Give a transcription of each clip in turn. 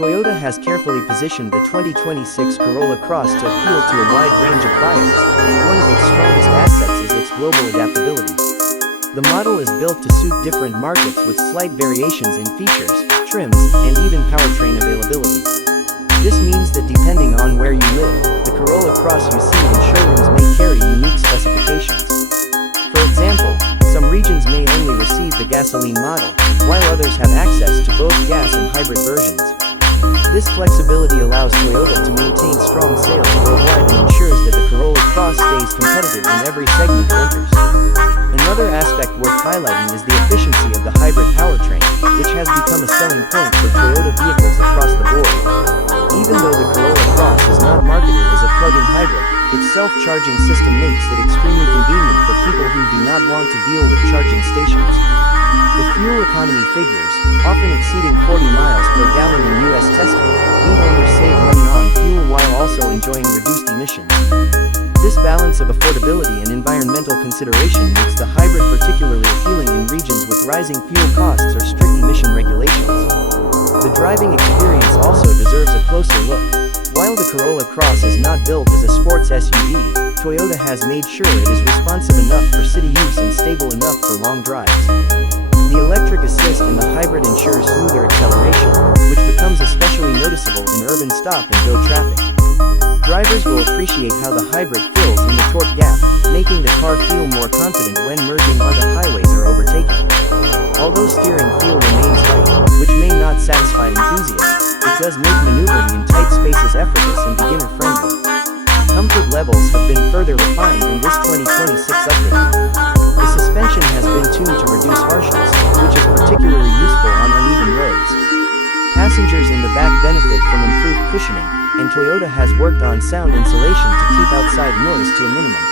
Toyota has carefully positioned the 2026 Corolla Cross to appeal to a wide range of buyers, and one of its strongest assets is its global adaptability. The model is built to suit different markets with slight variations in features, trims, and even powertrain availability. This means that depending on where you live, the Corolla Cross you see in showrooms may carry unique specifications. For example, some regions may only receive the gasoline model, while others have access to both gas and hybrid versions. This flexibility allows Toyota to maintain strong sales worldwide and ensures that the Corolla Cross stays competitive in every segment it enters. Another aspect worth highlighting is the efficiency of the hybrid powertrain, which has become a selling point for Toyota vehicles across the board. Even though the Corolla Cross is not marketed as a plug-in hybrid, its self-charging system makes it extremely convenient for people who do not want to deal with charging stations. The fuel economy figures, often exceeding 40 miles per gallon in U.S. testing, mean owners save money on fuel while also enjoying reduced emissions. This balance of affordability and environmental consideration makes the hybrid particularly appealing in regions with rising fuel costs or strict emission regulations. The driving experience also deserves a closer look. While the Corolla Cross is not built as a sports SUV, Toyota has made sure it is responsive enough for city use and stable enough for long drives. The electric assist in the hybrid ensures smoother acceleration, which becomes especially noticeable in urban stop-and-go traffic. Drivers will appreciate how the hybrid fills in the torque gap, making the car feel more confident when merging onto highways or overtaking. Although steering feel remains light, which may not satisfy enthusiasts, it does make maneuvering in tight spaces effortless and beginner-friendly. Comfort levels have been further refined in this 2026 update. The suspension has been tuned to reduce harshness, which is particularly useful on uneven roads. Passengers in the back benefit from improved cushioning, and Toyota has worked on sound insulation to keep outside noise to a minimum.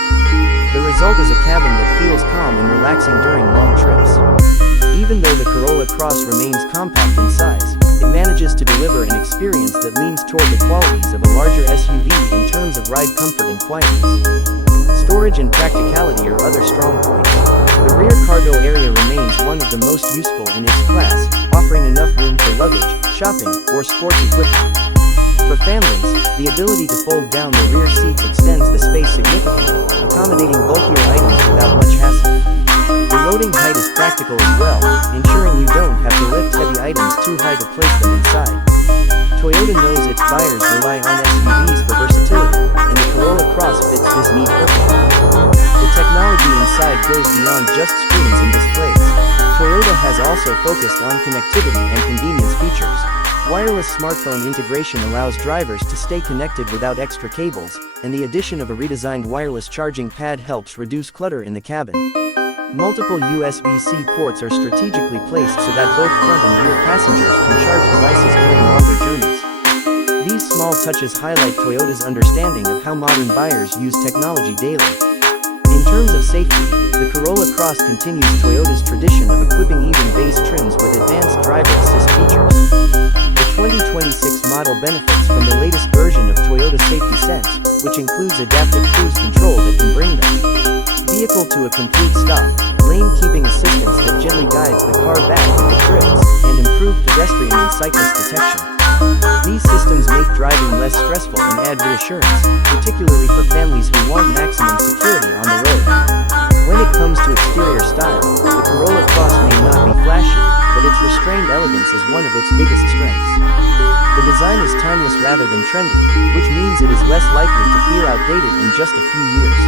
The result is a cabin that feels calm and relaxing during long trips. Even though the Corolla Cross remains compact in size, it manages to deliver an experience that leans toward the qualities of a larger SUV in terms of ride comfort and quietness. Storage and practicality are other strong points. The rear cargo area remains one of the most useful in its class, offering enough room for luggage, shopping, or sports equipment. For families, the ability to fold down the rear seats extends the space significantly, accommodating bulkier items without much hassle. The loading height is practical as well, ensuring you don't have to lift heavy items too high to place them inside. Toyota knows its buyers rely on SUVs for versatility, and the Corolla Cross fits this need perfectly. The technology inside goes beyond just screens and displays. Toyota has also focused on connectivity and convenience features. Wireless smartphone integration allows drivers to stay connected without extra cables, and the addition of a redesigned wireless charging pad helps reduce clutter in the cabin. Multiple USB-C ports are strategically placed so that both front and rear passengers can charge devices during longer journeys. These small touches highlight Toyota's understanding of how modern buyers use technology daily. In terms of safety, the Corolla Cross continues Toyota's tradition of equipping even base trims with advanced driver assist features. The 2026 model benefits from the latest version of Toyota Safety Sense, which includes adaptive cruise control that can bring the vehicle to a complete stop, lane keeping assistance that gently guides the car back if it drifts, and improved pedestrian and cyclist detection. These systems make driving less stressful and add reassurance, particularly for families who want maximum security on the road. When it comes to exterior style, the Corolla Cross may not be flashy, but its restrained elegance is one of its biggest strengths. The design is timeless rather than trendy, which means it is less likely to feel outdated in just a few years.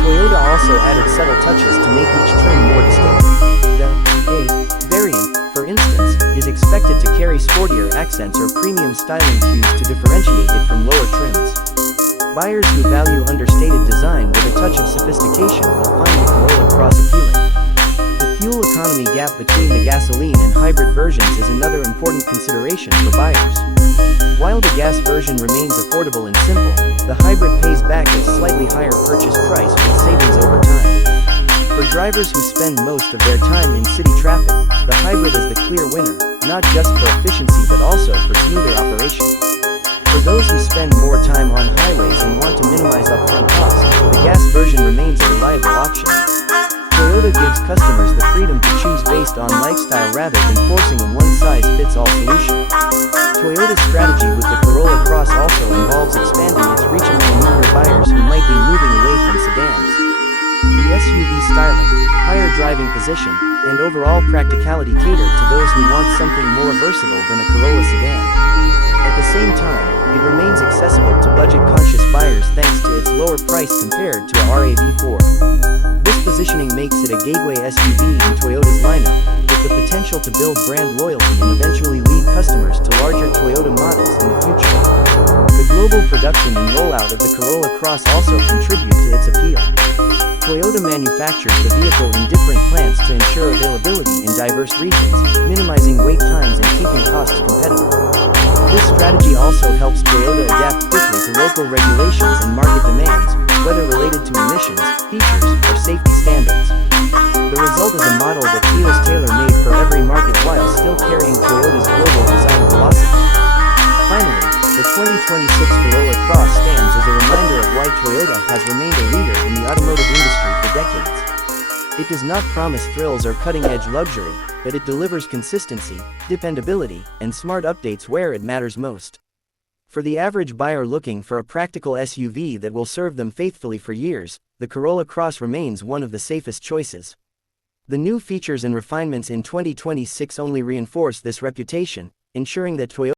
Toyota also added subtle touches to make each trim more distinctive. The A variant, for instance, is expected to carry sportier accents or premium styling cues to differentiate it from lower trims. Buyers who value understated design with a touch of sophistication will find the Corolla Cross appealing. The fuel economy gap between the gasoline and hybrid versions is another important consideration for buyers. While the gas version remains affordable and simple, the hybrid pays back its slightly higher purchase price with savings over time. For drivers who spend most of their time in city traffic, the hybrid is the clear winner, not just for efficiency but also for smoother operation. For those who spend more time on highways and want to minimize upfront costs, the gas version remains a reliable option. Toyota gives customers the freedom to choose based focused on lifestyle rather than forcing a one-size-fits-all solution. Toyota's strategy with the Corolla Cross also involves expanding its reach among newer buyers who might be moving away from sedans. The SUV styling, higher driving position, and overall practicality cater to those who want something more versatile than a Corolla sedan. At the same time, it remains accessible to budget-conscious buyers thanks to its lower price compared to a RAV4. This positioning makes it a gateway SUV in Toyota's lineup, with the potential to build brand loyalty and eventually lead customers to larger Toyota models in the future. The global production and rollout of the Corolla Cross also contribute to its appeal. Toyota manufactures the vehicle in different plants to ensure availability in diverse regions, minimizing wait times and keeping costs competitive. This strategy also helps Toyota adapt quickly to local regulations and market demands, whether related to emissions, features, or safety standards. The result is a model that feels tailor-made for every market while still carrying Toyota's global design philosophy. Finally, the 2026 Corolla Cross stands as a reminder of why Toyota has remained a leader in the automotive industry for decades. It does not promise thrills or cutting-edge luxury, but it delivers consistency, dependability, and smart updates where it matters most. For the average buyer looking for a practical SUV that will serve them faithfully for years, the Corolla Cross remains one of the safest choices. The new features and refinements in 2026 only reinforce this reputation, ensuring that Toyota